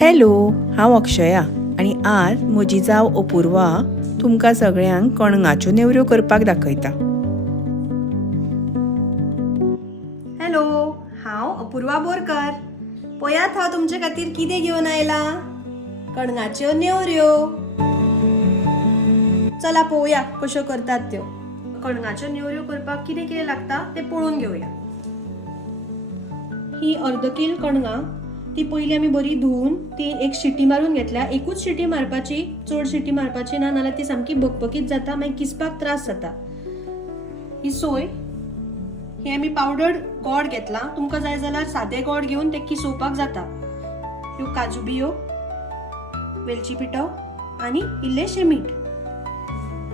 हॅलो, हांव अक्षया आनी आज म्हजी जाव अपुर्वा तुमकां सगळ्यांक कणगाच्यो नेवऱ्यो करपाक दाखयता. हॅलो, हांव अपुर्वा बोरकर. पळयात हांव तुमचे खातीर कितें घेवन आयला. कणगाच्यो नेवऱ्यो. चला पळोवया कश्यो करतात त्यो. कणगाच्यो नेवऱ्यो करपाक कितें कितें लागता तें पळोवन घेवया. ही अर्द किल कणगां, ती पयली आमी बरी धुवन ती एक शिटी मारून घेतल्या. एकूच शिटी मारपाची, चड शिटी मारपाची ना, नाल्यार ती सामकी बकबकीत जाता, मागीर किसपाक त्रास जाता. ही सोय, हे आमी पावडर्ड गोड घेतला. तुमकां जाय जाल्यार सादे गोड घेवन ते किसोवपाक जाता. ह्यो काजू बियो, वेलची पिठो आनी इल्लेशें मीठ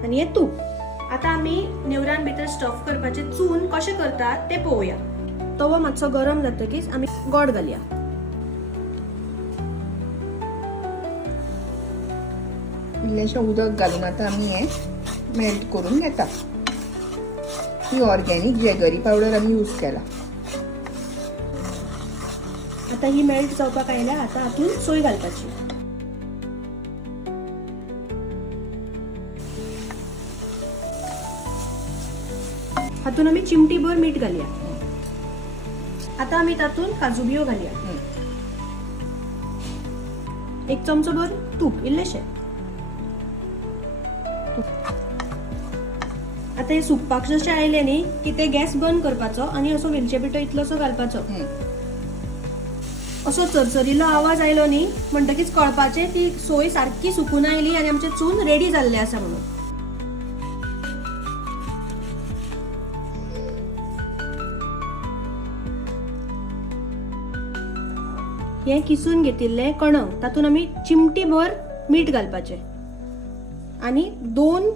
आनी हे तूप. आता आमी नेवऱ्यान भितर स्टफ करपाचे चून कशें करतात ते पळोवया. तवो मातसो गरम जातकीच आमी गोड घालया. इल्लेशें उदक घालून आतां आमी हें मेल्ट करून घेता. ही ऑर्गेनिक जॅगरी पावडर आमी यूज केला. आता ही मेल्ट जावपाक आयल्या. आता हातून सोय घालपाची. हातून आमी चिमटीभर मीठ घालया. आता आमी तातून काजू बियो घालया. एक चमचो भर तूप, इल्लेशें. आता हे सुकपाक जशें आयले न्ही की ते गॅस बंद करपाचो आनी असो वेलचे पिठो इतलोसो घालपाचो. असो चरचरिल्लो आवाज आयलो न्ही म्हणटकीच कळपाचें ती सोय सारकी सुकून आयली आनी आमचें चून रेडी जाल्लें आसा म्हणून. हे किसून घेतिल्ले कणक तातून आमी चिमटीभर मीठ घालपाचें आनी 2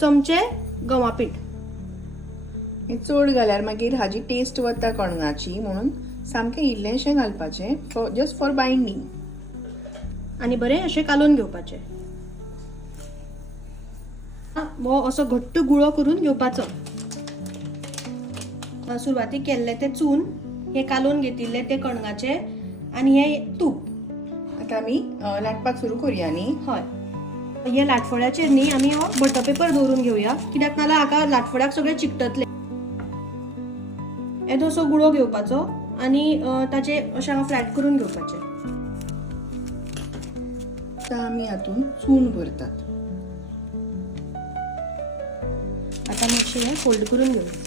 चमचे गंवा पीठ. हें चड घाल्यार मागीर हाजी टेस्ट वता कणगाची, म्हणून सामकें इल्लेशें घालपाचें जस्ट फॉर बायंडींग. आनी बरें अशें कालोवन घेवपाचें. हो असो घट्ट गुळो करून घेवपाचो. सुरवातीक केल्ले ते चून, हे कालोवन घेतिल्ले ते कणगाचे आनी हे तूप. आतां आमी लाटपाक सुरू करुया न्ही. हय, हे लाटफळ्याचेर न्ही आमी हो बटर पेपर दवरून घेवया, कित्याक नाल्यार हाका लाटफळ्याक सगळे चिकटतले. येदो असो गुळो घेवपाचो आनी ताचे अशें हांगा फ्लॅट करून घेवपाचे. आतां आमी हातून चून भरतात. आता मातशें हे फोल्ड करून घेवया.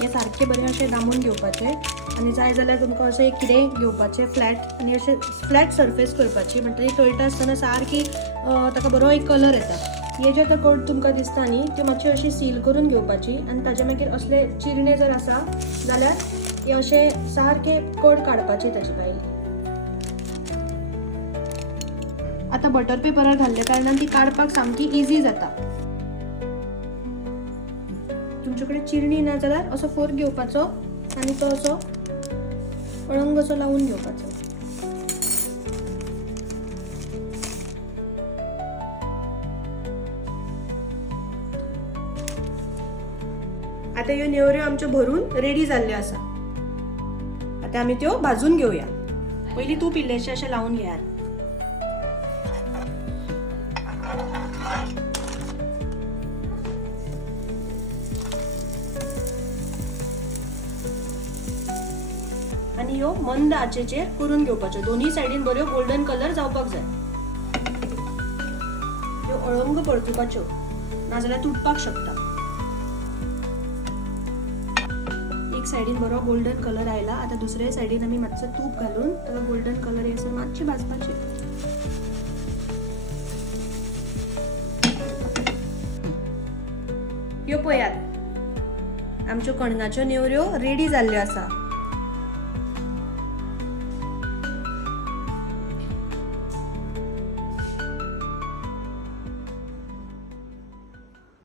हे सारखे बरें अशें दामून घेवपाचे आनी जाय जाल्यार तुमकां अशें कितेंय घेवपाचें फ्लॅट आनी अशें फ्लॅट सरफेस करपाची, म्हणटरी तळटा आसतना सारकी ताका बरो एक कलर येता. हे जे आतां कट तुमकां दिसता न्ही त्यो मातशी अशी सील करून घेवपाची आनी ताचे मागीर असले चिरणे जर आसा जाल्यार हे अशे सारके कट काडपाचे ताचे भायर. आतां बटर पेपरार घाल्ले कारणान ती काडपाक सामकी इजी जाता. तुमचे कडेन चिरणी ना जाल्यार असो फोर्क घेवपाचो आनी तो असो अळंग असो लावून घेवपाचो. आता ह्यो नेवऱ्यो आमच्यो भरून रेडी जाल्ल्यो आसा. आता आमी त्यो भाजून घेवया. पयली तूप इल्लेशें अशें लावून घेयात. आनी ह्यो मंद आचेचेर करून घेवपाच्यो. दोन्ही सायडीन बऱ्यो गोल्डन कलर जावपाक जाय. ह्यो अळंग परतुपाच्यो, नाजाल्यार तुटपाक शकता. एक सायडीन बरो गोल्डन कलर आयला. आता दुसऱ्या सायडीन आमी मातसो तूप घालून ताका गोल्डन कलर येयसर मातशी भाजपाची. ह्यो पळयात, आमच्यो कणगाच्यो नेवऱ्यो रेडी जाल्ल्यो आसा.